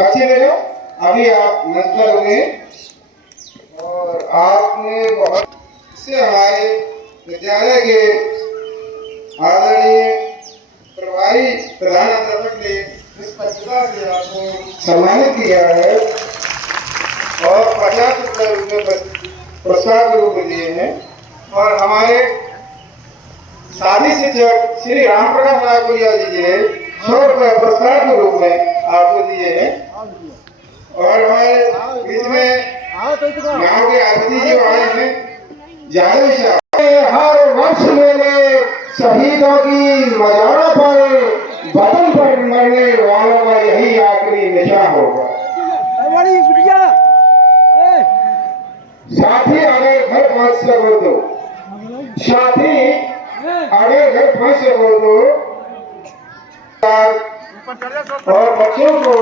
साक्षी बेटा, अभी आप मंच पर होंगे और आपने बहुत से हमारे विद्यालय के आदरणीय प्रभारी प्रधानाध्यापक ने इस पत्रिका से आपको सम्मानित किया है और 50 रुपये पुरस्कार के रूप में दिए हैं। और हमारे साथी शिक्षक श्री राम प्रकाश नागपुरिया जी ने 100 रुपये पुरस्कार के रूप में आपको दिए हैं। और हमारे बीच में गाँव के अतिथि जी आए हैं जावेद साहब। हर वर्ष मेरे शहीदों की मजारा पर वतन पर मरने वालों का यही आखिरी निशान होगा। साथी अगर घर पहुंच सको तो, साथी अगर घर पहुंच सको तो और बच्चों को